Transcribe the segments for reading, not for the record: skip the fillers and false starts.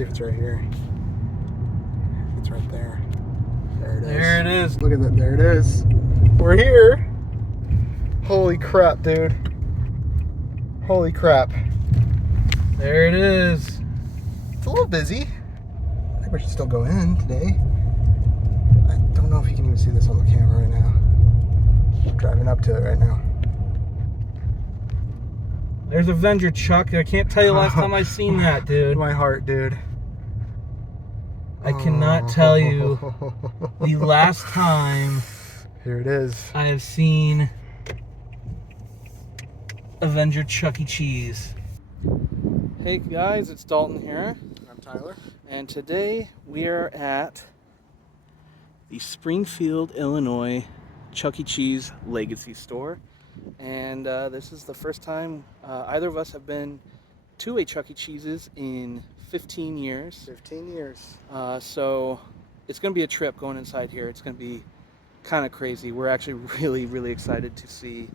see if it's right here. It's right there. There it is. There it is. Look at that. There it is. We're here. Holy crap, dude. Holy crap. There it is. It's a little busy. I think we should still go in today. I don't know if you can even see this on the camera right now. I'm driving up to it right now. There's Avenger Chuck. I can't tell you last time I seen that, dude. My heart, dude. I cannot tell you the last time Here it is. I have seen Avenger Chuck E. Cheese. Hey guys, it's Dalton here. I'm Tyler. And today we are at the Springfield, Illinois Chuck E. Cheese Legacy store. And this is the first time either of us have been to a Chuck E. Cheese's in 15 years. 15 years. So it's going to be a trip going inside here. It's going to be kind of crazy. We're actually really excited to see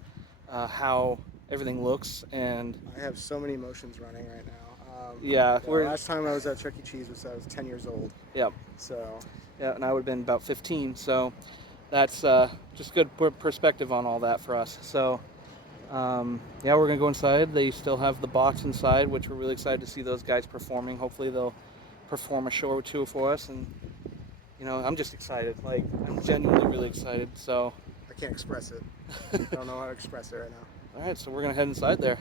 how everything looks. And I have so many emotions running right now. yeah, last time I was at Chuck E. Cheese was I was 10 years old. Yep. So yeah, and I would have been about 15. So that's just good perspective on all that for us. So yeah, we're gonna go inside. They still have the box inside, which we're really excited to see those guys performing. Hopefully they'll perform a show or two for us, and you know, I'm just excited. Like, I'm genuinely really excited. So I can't express it. I don't know how to express it right now. all right, so we're gonna head inside there.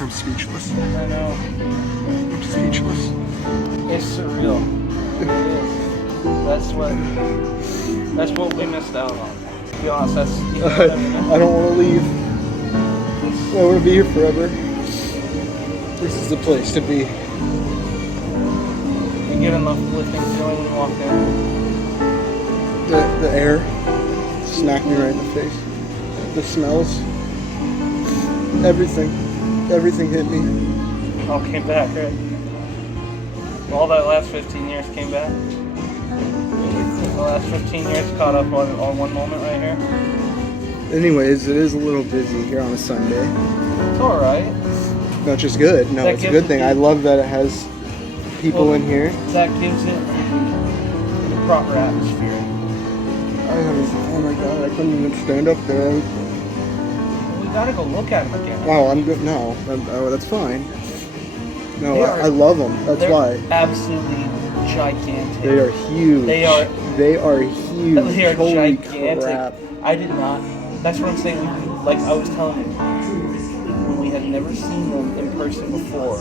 I'm speechless. I know. I'm speechless. It's surreal. It is. That's what we missed out on. To be honest, that's. You know what I mean? I don't want to leave. I want to be here forever. This is the place to be. You get an uplifting feeling when you walk in. The air smacked me right in the face. The smells. Everything hit me. All came back, right? All that last 15 years came back. The last 15 years caught up on one moment right here. Anyways, it is a little busy here on a Sunday. It's alright. Not just good. No, it's a good thing. I love that it has people in here. That gives it the proper atmosphere. Oh my god, I couldn't even stand up there. We gotta go look at them again. Oh, I'm good. No, that's fine. No, I love them. That's why. Absolutely gigantic. They are huge. They are huge. They are Holy gigantic. crap. I did not. That's what I'm saying. Like I was telling you, when we had never seen them in person before,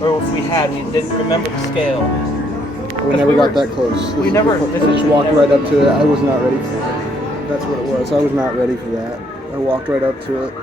or if we had, we didn't remember the scale. We never got that close. We never. I just walked right up to it. I was not ready for it. That's what it was. I was not ready for that. I walked right up to it.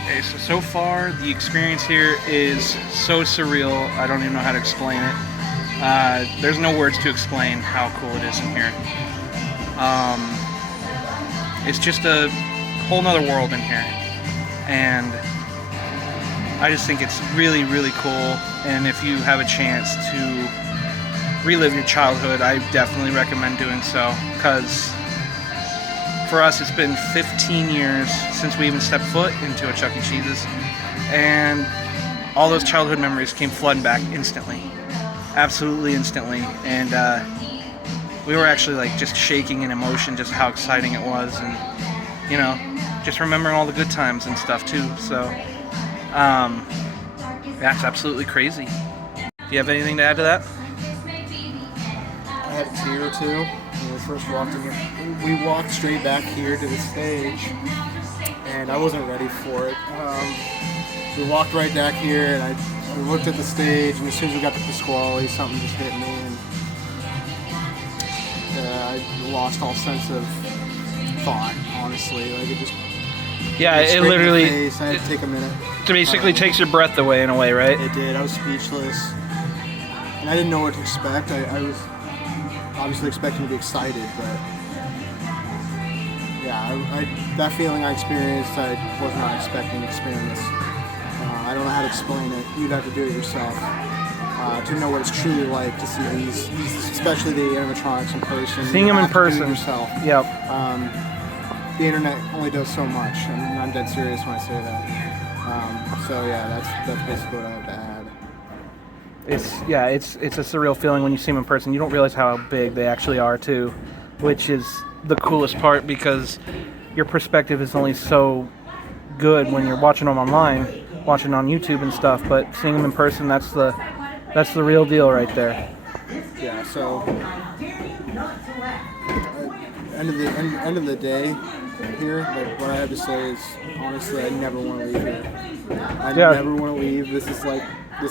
Okay, so far the experience here is so surreal, I don't even know how to explain it. There's no words to explain how cool it is in here. It's just a whole nother world in here, and I just think it's really, really cool. And if you have a chance to relive your childhood, I definitely recommend doing so, because for us it's been 15 years since we even stepped foot into a Chuck E. Cheese's, and all those childhood memories came flooding back instantly, absolutely instantly. And we were actually like just shaking in emotion, just how exciting it was, and you know, just remembering all the good times and stuff too. So that's absolutely crazy. Do you have anything to add to that? I had a tear or two when we first walked in here. We walked straight back here to the stage, and I wasn't ready for it. We walked right back here, and I looked at the stage, and as soon as we got to Pasquale, something just hit me, and I lost all sense of thought, honestly. Like, it just... Yeah, it literally... I had to take a minute. It basically takes your breath away in a way, right? It did. I was speechless. And I didn't know what to expect. I was obviously expecting to be excited, but yeah, that feeling I experienced, I was not expecting to experience. I don't know how to explain it. You'd have to do it yourself to know what it's truly like to see these especially the animatronics in person. Seeing them in person. Yourself. Yep. The internet only does so much, and I'm dead serious when I say that. So yeah, that's basically what I have to add. It's a surreal feeling when you see them in person. You don't realize how big they actually are too, which is the coolest part, because your perspective is only so good when you're watching them online, watching on YouTube and stuff. But seeing them in person, that's the real deal right there. Yeah. So end of the day here, like, what I have to say is, honestly, I never want to leave here. I never want to leave. This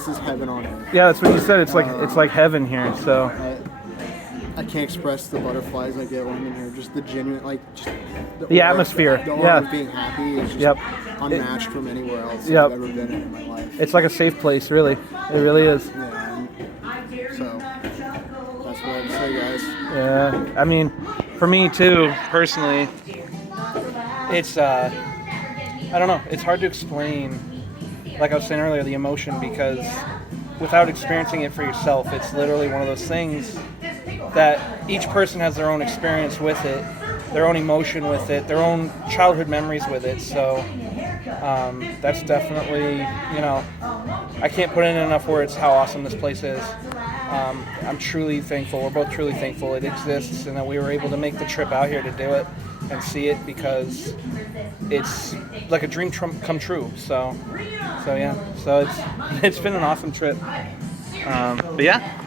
is heaven on earth. Yeah, that's what you said. It's like heaven here. So I can't express the butterflies I get when I'm in here. Just the genuine, like, just the atmosphere. The aura of being happy is just unmatched from anywhere else I've ever been in my life. It's like a safe place, really. It really is. Yeah. So that's what I have to say, guys. Yeah. I mean, for me too, personally, it's I don't know. It's hard to explain. Like I was saying earlier, the emotion, because without experiencing it for yourself, it's literally one of those things that each person has their own experience with it, their own emotion with it, their own childhood memories with it. So that's definitely, I can't put in enough words how awesome this place is. I'm truly thankful. We're both truly thankful it exists and that we were able to make the trip out here to do it and see it, because it's like a dream come true. So it's been an awesome trip. But yeah.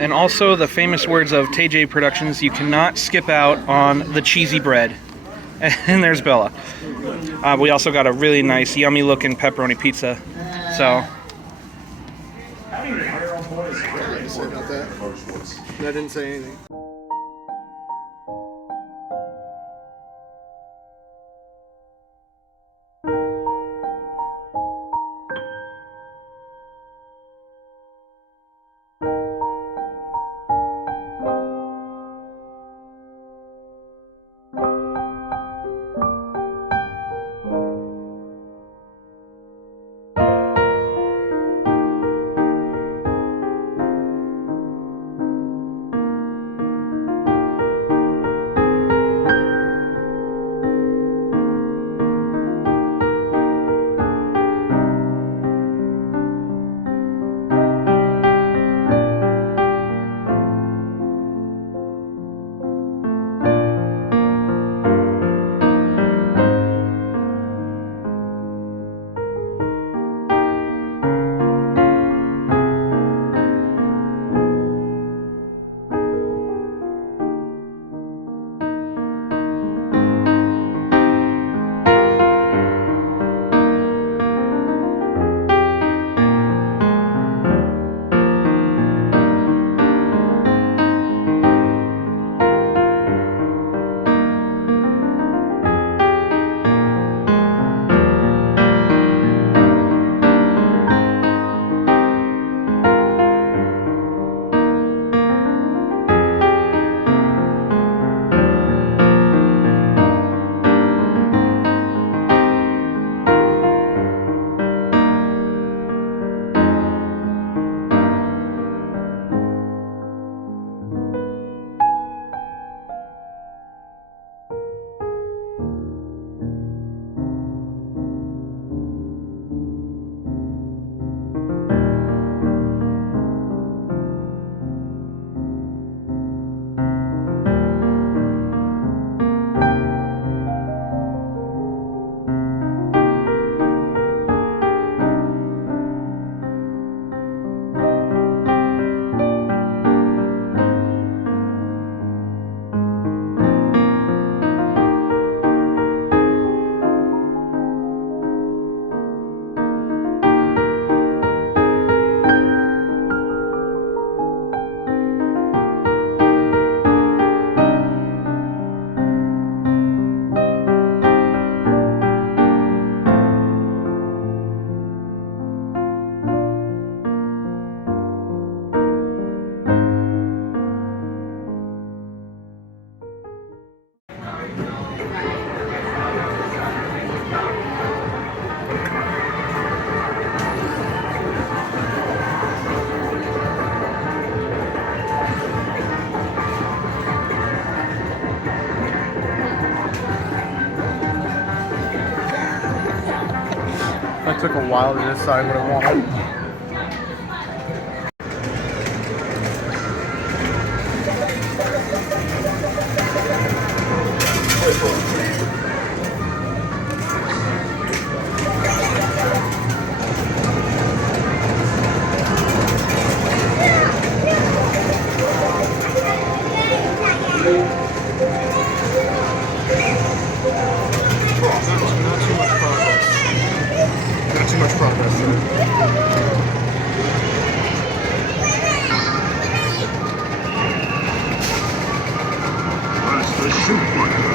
And also the famous words of TJ Productions, you cannot skip out on the cheesy bread. And there's Bella. We also got a really nice, yummy looking pepperoni pizza. So. About that. I didn't say anything. It took a while to decide what I wanted. Not too much progress there. That's the shoot button.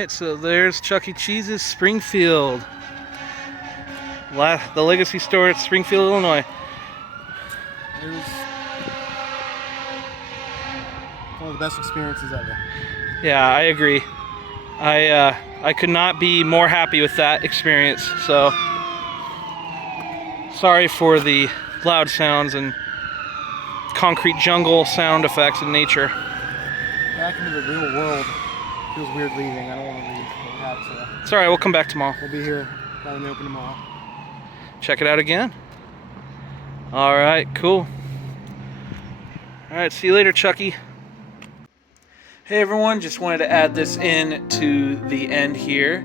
Alright, so there's Chuck E. Cheese's Springfield. The Legacy store at Springfield, Illinois. It was one of the best experiences ever. Yeah, I agree. I could not be more happy with that experience. So sorry for the loud sounds and concrete jungle sound effects in nature. Back into the real world. Feels weird leaving. I don't want to leave. But we have to. It's alright, we'll come back tomorrow. We'll be here by the open tomorrow. Check it out again. Alright, cool. Alright, see you later, Chucky. Hey everyone, just wanted to add this in to the end here.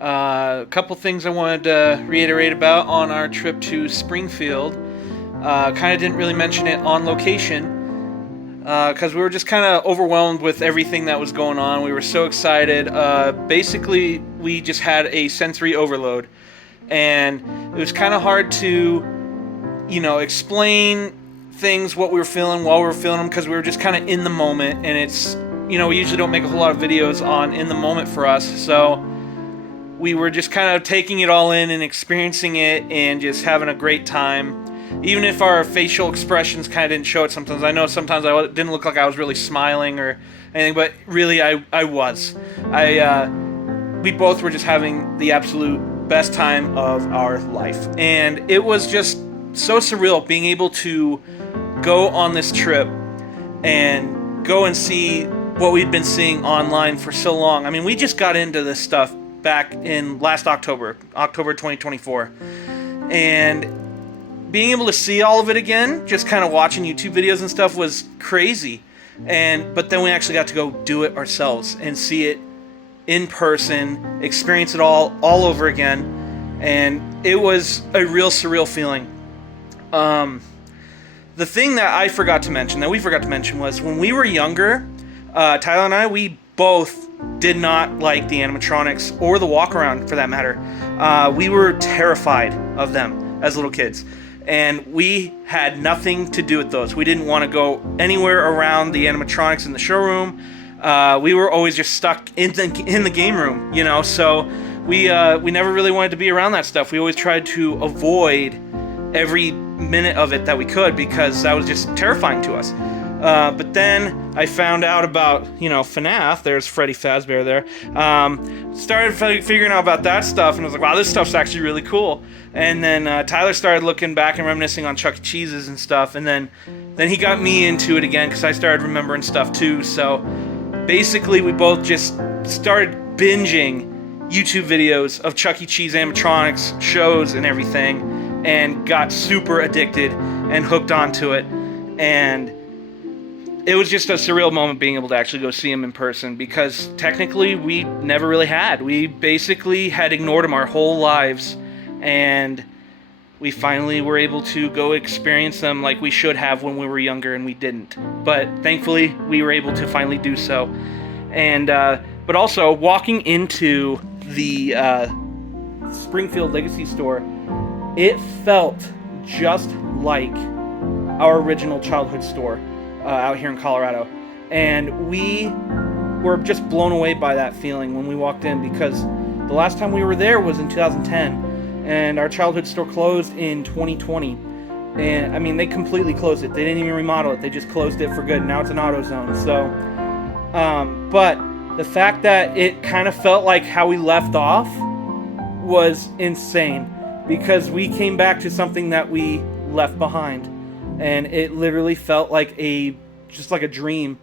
A couple things I wanted to reiterate about on our trip to Springfield. Kind of didn't really mention it on location because we were just kind of overwhelmed with everything that was going on. We were so excited. Basically, we just had a sensory overload, and it was kind of hard to, explain things, what we were feeling while we were feeling them, because we were just kind of in the moment. And it's, we usually don't make a whole lot of videos on in the moment for us, so we were just kind of taking it all in and experiencing it and just having a great time. Even if our facial expressions kind of didn't show it sometimes. I know sometimes I didn't look like I was really smiling or anything, but really I was. We both were just having the absolute best time of our life. And it was just so surreal being able to go on this trip and go and see what we'd been seeing online for so long. I mean, we just got into this stuff back in last October 2024. And being able to see all of it again, just kind of watching YouTube videos and stuff, was crazy. But then we actually got to go do it ourselves and see it in person, experience it all over again. And it was a real surreal feeling. The thing that we forgot to mention was when we were younger, Tyler and I, we both did not like the animatronics or the walk around for that matter. We were terrified of them as little kids, and we had nothing to do with those. We didn't want to go anywhere around the animatronics in the showroom. We were always just stuck in the game room, so we never really wanted to be around that stuff. We always tried to avoid every minute of it that we could, because that was just terrifying to us. But then I found out about, FNAF. There's Freddy Fazbear there. Started figuring out about that stuff, and I was like, wow, this stuff's actually really cool. And then Tyler started looking back and reminiscing on Chuck E. Cheese's and stuff. And then he got me into it again, because I started remembering stuff too. So basically, we both just started binging YouTube videos of Chuck E. Cheese animatronics shows and everything, and got super addicted and hooked onto it. And it was just a surreal moment being able to actually go see him in person, because technically we never really had. We basically had ignored him our whole lives, and we finally were able to go experience them like we should have when we were younger, and we didn't. But thankfully we were able to finally do so. And but also walking into the Springfield Legacy store, it felt just like our original childhood store out here in Colorado. And we were just blown away by that feeling when we walked in, because the last time we were there was in 2010, and our childhood store closed in 2020. And I mean, they completely closed it. They didn't even remodel it. They just closed it for good. Now it's an AutoZone. So, but the fact that it kind of felt like how we left off was insane, because we came back to something that we left behind, and it literally felt like just like a dream.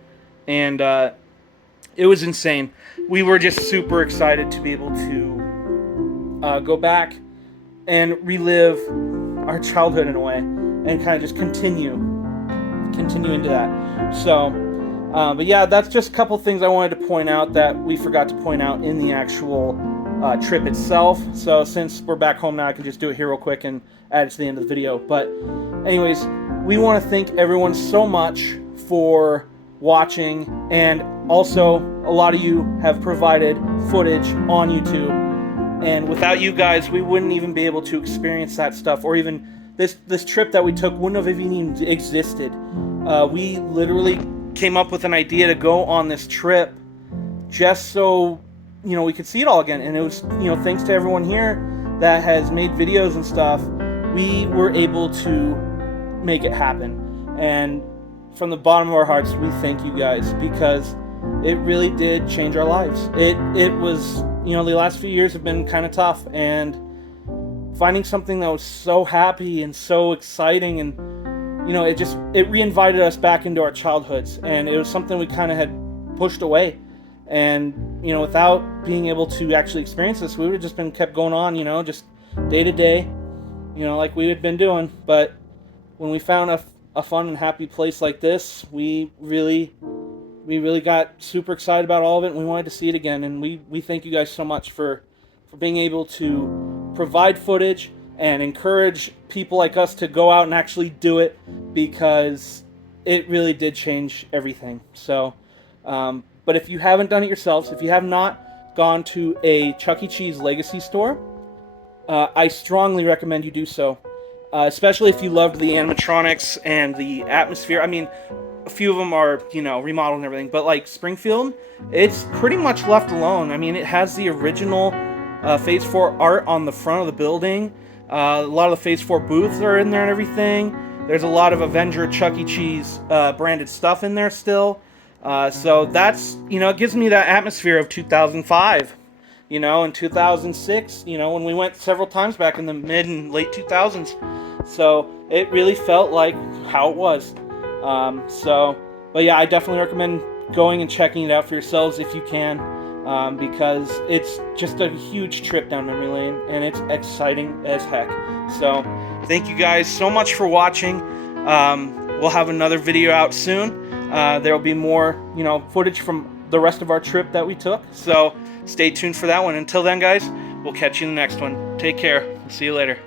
And it was insane. We were just super excited to be able to go back and relive our childhood in a way, and kind of just continue into that. So but yeah, that's just a couple things I wanted to point out that we forgot to point out in the actual trip itself. So since we're back home now, I can just do it here real quick and add it to the end of the video. But anyways, we want to thank everyone so much for watching, and also a lot of you have provided footage on YouTube, and without you guys we wouldn't even be able to experience that stuff, or even this trip that we took wouldn't have even existed. We literally came up with an idea to go on this trip just so we could see it all again, and it was thanks to everyone here that has made videos and stuff, we were able to make it happen. And from the bottom of our hearts, we thank you guys, because it really did change our lives. It was the last few years have been kind of tough, and finding something that was so happy and so exciting, and it reinvited us back into our childhoods, and it was something we kind of had pushed away. And without being able to actually experience this, we would have just been kept going on, just day to day, like we had been doing. But when we found a fun and happy place like this, we really got super excited about all of it, and we wanted to see it again. And we thank you guys so much for for being able to provide footage and encourage people like us to go out and actually do it, because it really did change everything. So, but if you haven't done it yourselves, if you have not gone to a Chuck E. Cheese Legacy store, I strongly recommend you do so. Especially if you loved the animatronics and the atmosphere. I mean, a few of them are, remodeled and everything, but like Springfield, it's pretty much left alone. I mean, it has the original Phase 4 art on the front of the building. A lot of the Phase 4 booths are in there and everything. There's a lot of Avenger Chuck E. Cheese branded stuff in there still. So that's, it gives me that atmosphere of 2005. In 2006, when we went several times back in the mid and late 2000s. So it really felt like how it was. But yeah, I definitely recommend going and checking it out for yourselves if you can, because it's just a huge trip down memory lane, and it's exciting as heck. So thank you guys so much for watching. We'll have another video out soon. There will be more, footage from the rest of our trip that we took. So stay tuned for that one. Until then, guys, we'll catch you in the next one. Take care. See you later.